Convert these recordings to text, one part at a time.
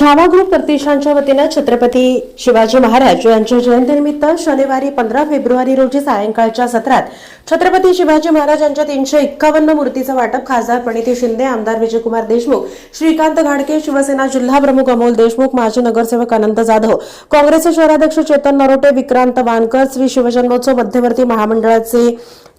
Chhava group प्रतिष्ठानच्या वतीनं छत्रपती शिवाजी महाराज यांच्या जयंतीनिमित्त शनिवारी पंधरा फेब्रुवारी रोजी सायंकाळच्या सत्रात छत्रपती शिवाजी महाराज यांच्या तीनशे एक्कावन्न मूर्तीचं वाटप खासदार प्रणिती शिंदे आमदार विजयकुमार देशमुख श्रीकांत घाडके शिवसेना जिल्हा प्रमुख अमोल देशमुख माजी नगरसेवक अनंत जाधव काँग्रेसचे शहराध्यक्ष चेतन नरोटे विक्रांत वानकर श्री शिवजन्मोत्सव मध्यवर्ती महामंडळाचे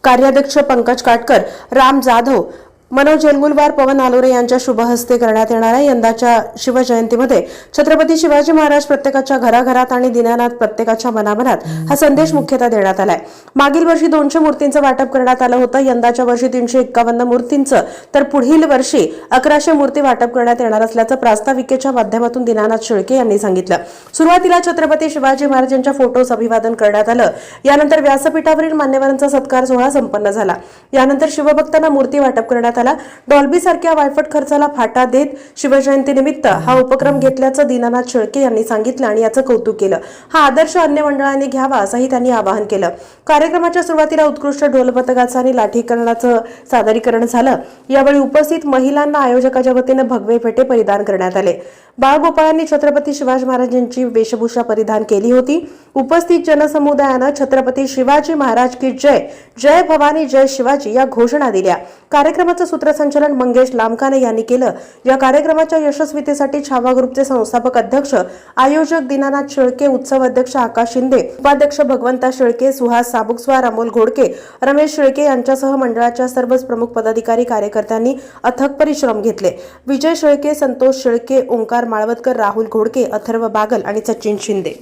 कार्याध्यक्ष पंकज काटकर राम जाधव मनोज येलगुलवार पवन आलोरे यांच्या शुभहस्ते करण्यात येणाऱ्या यंदाच्या शिवजयंतीमध्ये छत्रपती शिवाजी महाराज प्रत्येकाच्या घराघरात आणि दिनानाथ प्रत्येकाच्या मनामनात हा संदेश मुख्यतः देण्यात आलाय. मागील वर्षी दोनशे मूर्तींचं वाटप करण्यात आलं होतं. यंदाच्या वर्षी तीनशे एक्कावन्न मूर्तींचं. तर पुढील वर्षी अकराशे मूर्ती वाटप करण्यात येणार असल्याचं प्रास्ताविकेच्या माध्यमातून दिनानाथ शेळके यांनी सांगितलं. सुरुवातीला छत्रपती शिवाजी महाराजांच्या फोटोज अभिवादन करण्यात आलं. यानंतर व्यासपीठावरील मान्यवरांचा सत्कार सोहळा संपन्न झाला. यानंतर शिवभक्तांना मूर्ती वाटप करण्यात आला डॉल्बीसारख्या वायफट खर्चाला फाटा देत शिवजयंतीनिमित्त हा उपक्रम घेतल्याचं दीनानाथ शेळके यांनी सांगितलं आणि याचं कौतुक केलं. हा आदर्श अन्य मंडळांनी घ्यावा असंही त्यांनी आवाहन केलं. कार्यक्रमाच्या सुरुवातीला उत्कृष्ट ढोल पथकाचं आणि लाठीकरणाचं सादरीकरण झालं. यावेळी उपस्थित महिलांना आयोजकाच्या वतीनं भगवे फेटे परिधान करण्यात आले. बाळगोपाळांनी छत्रपती शिवाजी महाराजांची वेशभूषा परिधान केली होती. उपस्थित जनसमुदायानं छत्रपती शिवाजी महाराज की जय जय भवानी जय शिवाजी या घोषणा दिल्या. कार्यक्रमाचं सूत्रसंचालन मंगेश लामकाने यांनी केलं. या कार्यक्रमाच्या यशस्वीतेसाठी छावा ग्रुपचे संस्थापक अध्यक्ष आयोजक दीनानाथ शेळके उत्सव अध्यक्ष आकाश शिंदे उपाध्यक्ष भगवंता शेळके सुहास साबुकस्वार अमोल घोडके रमेश शेळके यांच्यासह मंडळाच्या सर्वच प्रमुख पदाधिकारी कार्यकर्त्यांनी अथक परिश्रम घेतले. विजय शेळके संतोष शेळके ओंकार माळवतकर राहुल घोडके अथर्व बागल आणि सचिन शिंदे.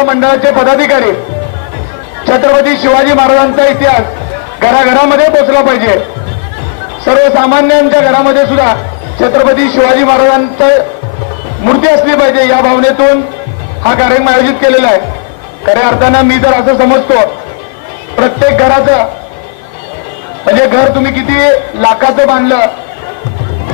सर्व या मंडळाचे पदाधिकारी छत्रपती शिवाजी महाराजांचा इतिहास घराघरामध्ये पोचला पाहिजे. सर्वसामान्यांच्या घरामध्ये सुद्धा छत्रपती शिवाजी महाराजांचं मूर्ती असली पाहिजे या भावनेतून हा कार्यक्रम आयोजित केलेला आहे. खऱ्या अर्थानं मी तर असं समजतो प्रत्येक घराचं म्हणजे घर तुम्ही किती लाखाचं बांधलं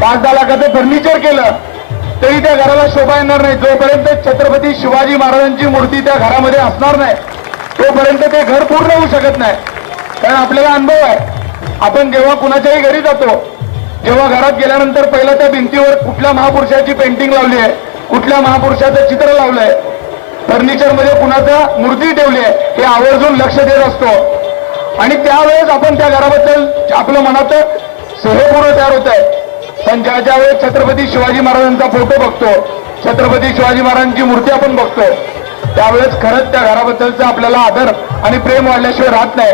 पाच दहा लाखाचं फर्निचर केलं तरी त्या घराला शोभा येणार नाही. जोपर्यंत छत्रपती शिवाजी महाराजांची मूर्ती त्या घरामध्ये असणार नाही तोपर्यंत ते घर पूर्ण होऊ शकत नाही. कारण आपल्याला अनुभव आहे. आपण जेव्हा कुणाच्याही घरी जातो जेव्हा घरात गेल्यानंतर पहिला त्या भिंतीवर कुठल्या महापुरुषाची पेंटिंग लावली आहे कुठल्या महापुरुषाचं चित्र लावलंय फर्निचरमध्ये कुणाचा मूर्ती ठेवली आहे हे आवर्जून लक्ष देत असतो. आणि त्यावेळेस आपण त्या घराबद्दल आपलं मनात सहपूर्ण तयार होत आहे पण ज्या ज्या वेळेस छत्रपती शिवाजी महाराजांचा फोटो बघतो छत्रपती शिवाजी महाराजांची मूर्ती आपण बघतो त्यावेळेस खरंच त्या घराबद्दलचा आपल्याला आदर आणि प्रेम वाढल्याशिवाय राहत नाही.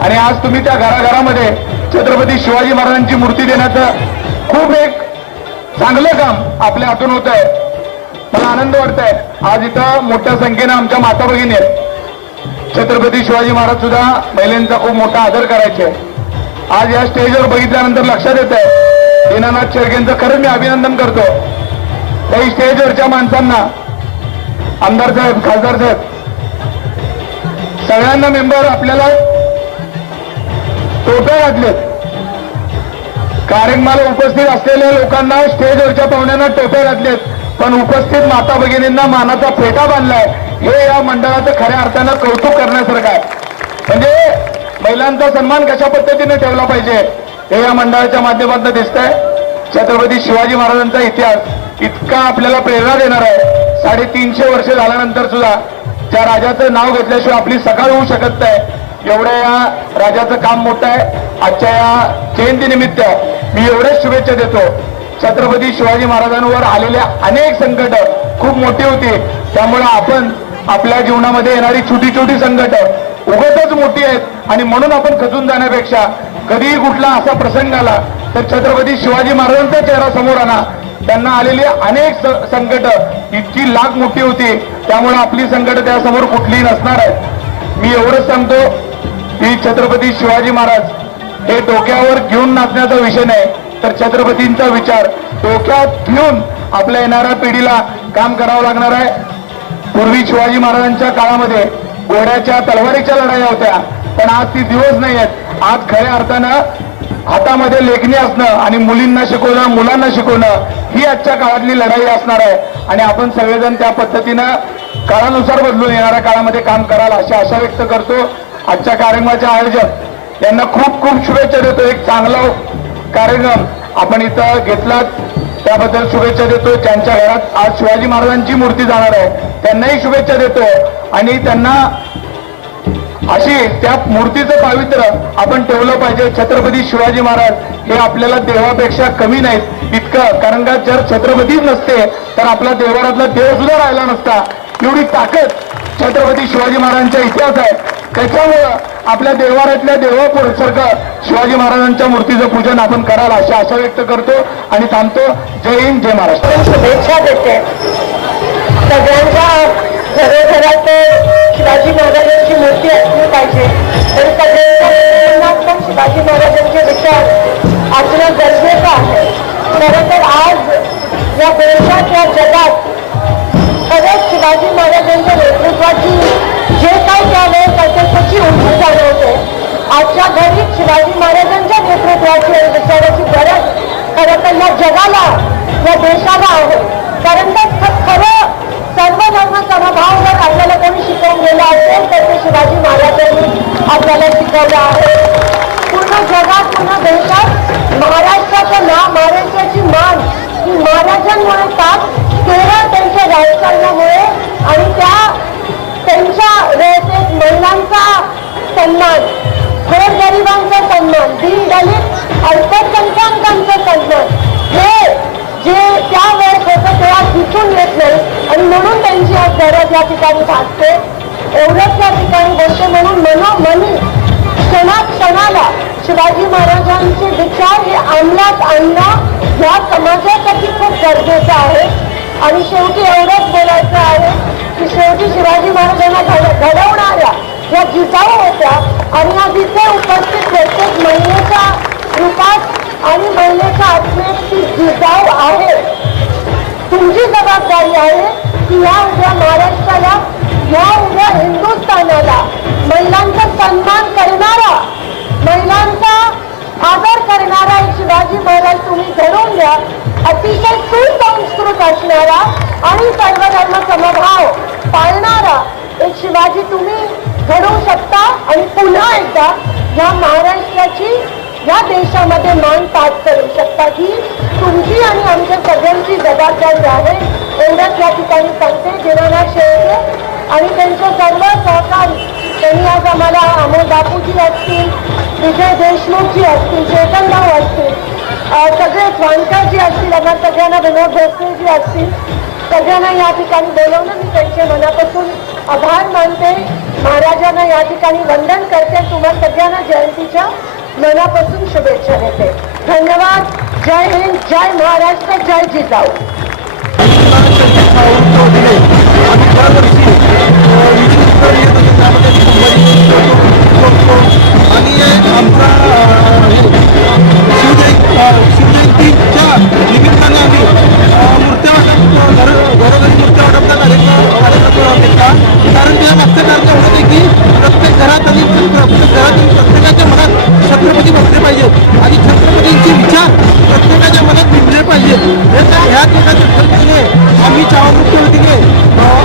आणि आज तुम्ही त्या घराघरामध्ये छत्रपती शिवाजी महाराजांची मूर्ती देण्याचं खूप एक चांगलं काम आपल्या हातून होत आहे मला आनंद वाटतंय. आज इथं मोठ्या संख्येनं आमच्या माता भगिनी आहेत. छत्रपती शिवाजी महाराज सुद्धा महिलांचा खूप मोठा आदर करायचे. आज या स्टेजवर बघितल्यानंतर लक्षात येत आहे दीनानाथ शेळकेंचं खरं मी अभिनंदन करतो. काही स्टेजवरच्या माणसांना आमदार साहेब खासदार साहेब सगळ्यांना मेंबर आपल्याला तोटे घातलेत कार्यक्रमाला उपस्थित असलेल्या लोकांना स्टेजवरच्या पाहुण्यांना टोप्या घातलेत. पण उपस्थित माता भगिनींना मानाचा फेटा बांधलाय. हे या मंडळाचं खऱ्या अर्थानं कौतुक करण्यासारखं आहे. म्हणजे महिलांचा सन्मान कशा पद्धतीने ठेवला पाहिजे? हे या मंडळाच्या माध्यमातून दिसतंय. छत्रपती शिवाजी महाराजांचा इतिहास इतका आपल्याला प्रेरणा देणार आहे. साडेतीनशे वर्ष झाल्यानंतर सुद्धा त्या राजाचं नाव घेतल्याशिवाय आपली सकाळ होऊ शकत नाही. एवढ्या या राजाचं काम मोठं आहे. आजच्या या जयंतीनिमित्त मी एवढ्याच शुभेच्छा देतो. छत्रपती शिवाजी महाराजांवर आलेल्या अनेक संकट खूप मोठी होती. त्यामुळे आपण आपल्या जीवनामध्ये येणारी छोटी छोटी संकट उगतच मोठी आहेत. आणि म्हणून आपण खचून जाण्यापेक्षा कधीही कुठला असा प्रसंग आला तर छत्रपती शिवाजी महाराजांचा चेहरा समोर आणा. त्यांना आलेली अनेक संकट. इतकी लाख मोठी होती. त्यामुळे आपली संकट त्यासमोर कुठलीही नसणार आहेत. मी एवढंच सांगतो की छत्रपती शिवाजी महाराज हे डोक्यावर घेऊन नाचण्याचा विषय नाही. तर छत्रपतींचा विचार डोक्यात घेऊन आपल्या येणाऱ्या पिढीला काम करावं लागणार आहे. पूर्वी शिवाजी महाराजांच्या काळामध्ये घोड्याच्या तलवारीच्या लढाया होत्या. पण आज ती दिवस नाही आहेत. आज खऱ्या अर्थानं हातामध्ये लेखणी असणं आणि मुलींना शिकवणं मुलांना शिकवणं ही आजच्या काळातली लढाई असणार आहे. आणि आपण सगळेजण त्या पद्धतीनं काळानुसार बदलून येणाऱ्या काळामध्ये काम कराल अशी आशा व्यक्त करतो. आजच्या कार्यक्रमाचे आयोजक यांना खूप खूप शुभेच्छा देतो. एक चांगला कार्यक्रम आपण इथं घेतलात. त्याबद्दल शुभेच्छा देतो. ज्यांच्या घरात आज शिवाजी महाराजांची मूर्ती जाणार आहे. त्यांनाही शुभेच्छा देतो. आणि त्यांना अशी त्या मूर्तीचं पावित्र्य आपण ठेवलं पाहिजे. छत्रपती शिवाजी महाराज हे आपल्याला देवापेक्षा कमी नाहीत इतकं. कारण का जर छत्रपतीच नसते तर आपला देवारातला देव सुद्धा राहिला नसता. एवढी ताकद छत्रपती शिवाजी महाराजांचा इतिहास आहे. त्याच्यामुळं आपल्या देवारातल्या देवासारखं शिवाजी महाराजांच्या मूर्तीचं पूजन आपण कराल अशी आशा व्यक्त करतो आणि थांबतो. जय हिंद जय महाराष्ट्र. शुभेच्छा देते सगळ्यांच्या घरोघरात शिवाजी महाराजांची मूर्ती असली पाहिजे. तर सगळ्यांना पण शिवाजी महाराजांचे विचार असणं गरजेचं आहे. खरं तर आज या देशात या जगात खरंच शिवाजी महाराजांच्या नेतृत्वाची जे काही त्यावेळेस असेल त्याची उंची जाणवते आजच्या घरी शिवाजी महाराजांच्या नेतृत्वाची आणि विचाराची गरज खरं तर या जगाला या देशाला आहे. कारण तर खरं सर्व धर्म समभाव जर आपल्याला कोणी शिकवून गेलं असेल तर ते शिवाजी महाराजांनी आपल्याला शिकवलं आहे. पूर्ण जगात पूर्ण देशात महाराष्ट्राचं नाव महाराष्ट्राची मान ही महाराजांमुळे का केवळ त्यांच्या राजकारणामुळे आणि त्या त्यांच्या रयतेत महिलांचा सन्मान गोरगरिबांचा सन्मान दीन दलित अल्पसंख्याकांचा सन्मान हे जे त्यावेळेस होतं तेव्हा गरज या ठिकाणी भासते. एवढंच या ठिकाणी बोलते म्हणून मनोमनी क्षणात क्षणाला शिवाजी महाराजांचे विचार हे अंमलात आणणं या समाजासाठी खूप गरजेचं आहे. आणि शेवटी एवढंच बोलायचं आहे की शेवटी शिवाजी महाराजांना घड घडवणाऱ्या या जिजाऊ होत्या आणि या जिथे उपस्थित प्रत्येक महिलेच्या रूपात आणि महिलेच्या आत्मेची ती जिजाऊ आहे. तुमची जबाबदारी आहे की या उद्या महाराष्ट्राला या उद्या हिंदुस्थानाला महिलांचा सन्मान करणारा महिलांचा आदर करणारा एक शिवाजी महाराज तुम्ही घडवून द्या अतिशय सुसंस्कृत असणारा आणि सर्वधर्म समभाव पाळणारा एक शिवाजी तुम्ही घडवू शकता आणि पुन्हा एकदा या महाराष्ट्राची या देशामध्ये मान पाठ करू शकता ही तुमची आणि आमच्या सगळ्यांची जबाबदारी आहे. एवढंच या ठिकाणी सांगते जीवना शेळके आणि त्यांचे सर्व सहकारी त्यांनी आज आम्हाला अमोल बापूजी असतील विजय देशमुखजी असतील चेतनराव असतील सगळे वानकरजी असतील आम्हा सगळ्यांना विनोद भोसलेजी असतील सगळ्यांना या ठिकाणी बोलवलं. मी त्यांचे मनापासून आभार मानते. महाराजांना या ठिकाणी वंदन करते. तुम्हा सगळ्यांना जयंतीच्या मनापासून शुभेच्छा देते. धन्यवाद. जय हिंद जय महाराष्ट्र जय जिजाऊ. आणि एका छत्रपतीने आम्ही मुख्य वतीने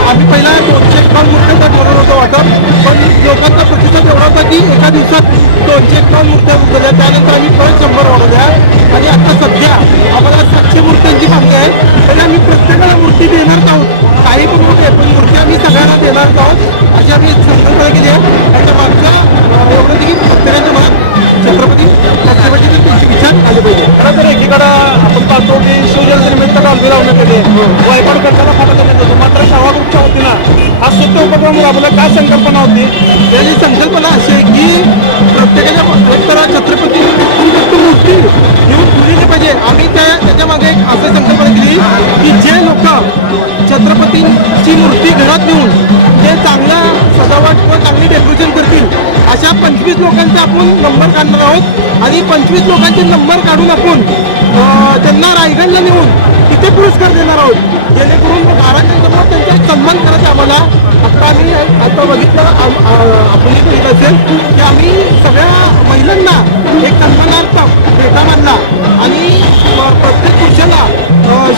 आम्ही पहिला दोनशे एकावन्न मूर्त्यांचा बोलवलं होतं वाटप पण लोकांचा प्रतिसाद एवढा होता की एका दिवसात दोनशे एकावन्न मूर्त्या उचलल्या त्यानंतर आम्ही परत शंभर वाढवल्या. आणि आता सध्या आम्हाला सातशे मूर्त्यांची मागणी आहे. तरी आम्ही प्रत्येकाला मूर्ती देणार आहोत. काही पण मोठे पण मूर्ती आम्ही सगळ्यांना देणार आहोत. अशी आम्ही संकल्पना केली आहे. त्याच्या मागच्या एवढं की प्रत्येकाच्या मनात लावण्यात करताना फाटा देण्यात येतो. मात्र शाळा ग्रुपच्या वतीनं हा सुद्धा उपक्रम राबवला. काय संकल्पना होती? त्याची संकल्पना अशी आहे की प्रत्येकाच्या एकतर छत्रपती मूर्ती येऊन पुरली पाहिजे. आम्ही त्या त्याच्यामागे एक असं संकल्पना केली की जे लोक छत्रपतींची मूर्ती घरात नेऊन जे चांगला सजावट किंवा चांगली डेकोरेशन करतील अशा पंचवीस लोकांचा आपण नंबर काढणार आहोत. आणि पंचवीस लोकांचे नंबर काढून आपण त्यांना रायगडला नेऊन तिथे पुरस्कार देणार आहोत. जेणेकरून महाराजांसमोर त्यांचा सन्मान करायचा आम्हाला आता आम्ही आता बघितलं आपली आ- करीत असेल की आम्ही सगळ्या महिलांना एक सन्मानार्थ भेटा मानला आणि प्रत्येक पुरुषाला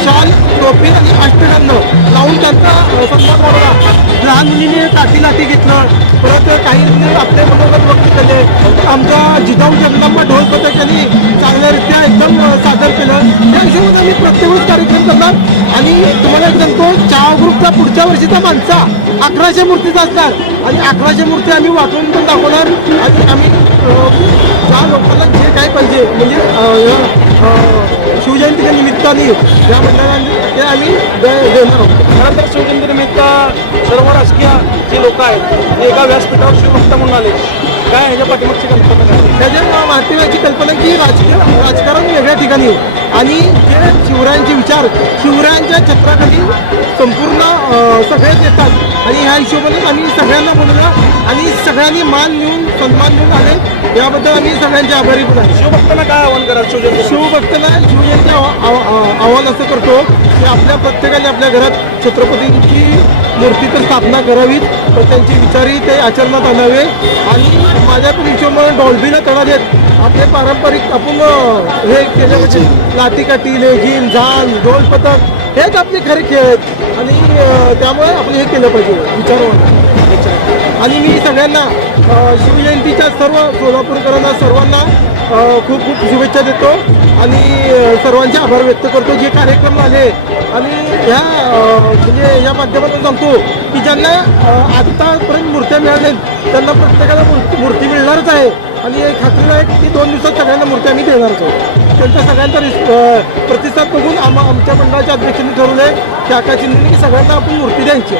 शाल टोपी आणि अष्टदंड लावून त्यांचा सन्मान वाढवला लहान मुलीने काठी लाठी घेतलं. परत काही आपल्या बरोबर व्यक्त केले. आमचा जिजाऊ जगदंबा ढोल पथकाने चांगल्यारीत्या एकदम सादर केलं. त्या हिशोबाने आम्ही प्रत्येक कार्यक्रम करणार. आणि तुम्हाला एक सांगतो चहा ग्रुपचा पुढच्या वर्षीचा माणसा अकराशे मूर्तीचा असणार. आणि अकराशे मूर्ती आम्ही वाटून पण दाखवणार. आणि आम्ही ज्या लोकांना जे काय पाहिजे म्हणजे शिवजयंतीच्या निमित्ताने ज्या मंडळांनी ते आम्ही देणार आहोत. तर शिवजयंतीनिमित्त सर्व राजकीय जे लोक आहेत ते एका व्यासपीठावर शिवभक्त म्हणून आले. काय ह्याच्या पाठीमागची कल्पना काय? त्याच्या माध्यमाची कल्पना की राजकीय राजकारण वेगळ्या ठिकाणी. आणि जे शिवरायांचे विचार शिवरायांच्या छत्राखाली संपूर्ण सगळेच येतात. आणि ह्या हिशोबानेच आम्ही सगळ्यांना बोलवलं आणि सगळ्यांनी मान देऊन सन्मान देऊन आले. याबद्दल आम्ही सगळ्यांचे आभारी पण आहे. शिवभक्तांना काय आव्हान करा शिवजयंती शिवभक्तांना शिवजयंती आव्हा- आव्हा- आव्हान असं करतो की आपल्या प्रत्येकाने आपल्या घरात छत्रपतींची मूर्ती तर स्थापना करावीत तर त्यांची विचारही ते आचरणात आणावे. आणि माझ्या पण हिशोबाने डॉल्बीला तडा देत. आपले पारंपरिक आपण हे केले म्हणजे लाटीकाठी लेझिम झाल ढोल पथक हेच आपले खरे खेळ आहेत. आणि त्यामुळे आपण हे केलं पाहिजे. विचार आणि मी सगळ्यांना शिवजयंतीच्या सर्व सोलापूरकरांना सर्वांना खूप खूप शुभेच्छा देतो आणि सर्वांचे आभार व्यक्त करतो. जे कार्यक्रम झाले आणि ह्या म्हणजे या माध्यमातून सांगतो की ज्यांना आत्तापर्यंत मूर्त्या मिळाल्या नाहीत, त्यांना प्रत्येकाला मूर्ती मिळणारच आहे. आणि एक खात्री आहे की दोन दिवसात सगळ्यांना मूर्त्या आम्ही देणारच आहोत. त्यांचा सगळ्यांचा प्रतिसाद बघून आम आमच्या मंडळाच्या अध्यक्षांनी ठरवलं की आकाशिंदीने की सगळ्यांना आपण मूर्ती द्यायची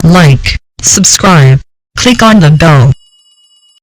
like, subscribe, click on the bell